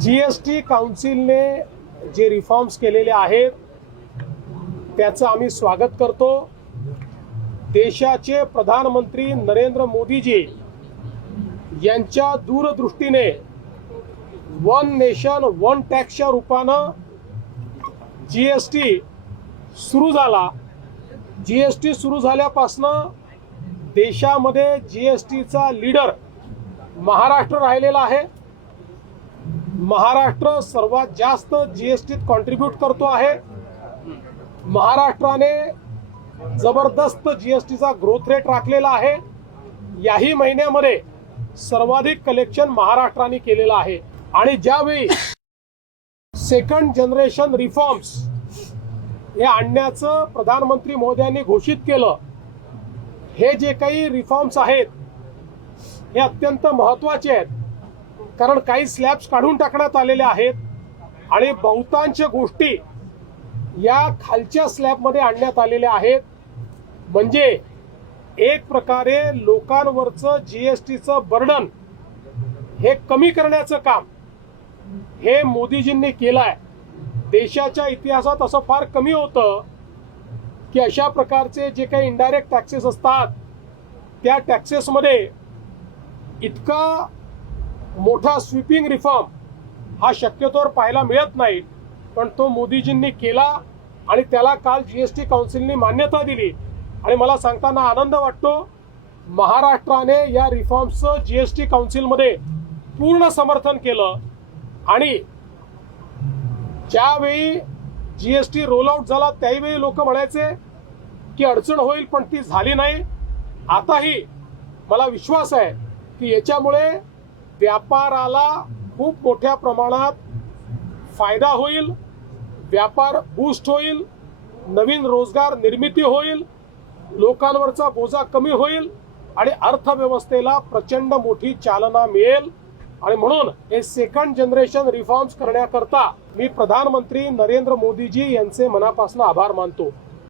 G S T काउन्सिलने जे reforms केलेले आहेत त्याचं आम्ही स्वागत करतो. देशाचे प्रधानमंत्री नरेंद्र मोदीजी यांच्या दूरदृष्टीने वन नेशन वन टॅक्सच्या रूपानं जी एस टी सुरू झाला. जी एस टी सुरू झाल्यापासनं देशामध्ये जी एस टीचा लीडर महाराष्ट्र राहिलेला आहे. महाराष्ट्र सर्वात जास्त जी एस टीत कॉन्ट्रीब्यूट करतो आहे. महाराष्ट्राने जबरदस्त जी एस टीचा ग्रोथ रेट राखलेला आहे. याही महिन्यामध्ये सर्वाधिक कलेक्शन महाराष्ट्राने केलेलं आहे. आणि ज्यावेळी सेकंड जनरेशन रिफॉर्म्स हे आणण्याचं प्रधानमंत्री मोदयांनी घोषित केलं हे जे काही रिफॉर्म्स आहेत हे अत्यंत महत्त्वाचे आहेत. कारण काही स्लॅब्स काढून टाकण्यात आलेले आहेत आणि बहुतांश गोष्टी या खालच्या स्लॅबमध्ये आणण्यात आलेल्या आहेत. म्हणजे एक प्रकारे लोकांवरचं जीएसटीचं बर्डन हे कमी करण्याचं काम हे मोदीजींनी केलं आहे देशाच्या इतिहासात असं फार कमी होतं की अशा प्रकारचे जे काही इनडायरेक्ट टॅक्सेस असतात त्या टॅक्सेसमध्ये इतका मोठा स्वीपिंग रिफॉर्म हा शक्यतोवर पाहायला मिळत नाही पण तो मोदीजींनी केला आणि त्याला काल जीएसटी काउन्सिलने मान्यता दिली. आणि मला सांगताना आनंद वाटतो महाराष्ट्राने या रिफॉर्म्सचं जीएसटी काउन्सिलमध्ये पूर्ण समर्थन केलं आणि ज्यावेळी जीएसटी रोल आउट झाला त्यावेळी लोक म्हणायचे की अडचण होईल पण ती झाली नाही. आताही मला विश्वास आहे की याच्यामुळे व्यापाराला खूप मोठ्या प्रमाणात फायदा होईल व्यापार बूस्ट होईल नवीन रोजगार निर्मिती होईल लोकांवरचा बोजा कमी होईल आणि अर्थव्यवस्थेला प्रचंड मोठी चालना मिळेल. आणि म्हणून हे सेकंड जनरेशन रिफॉर्म्स करण्याकरता मी प्रधानमंत्री नरेंद्र मोदीजी यांचे मनापासून आभार मानतो.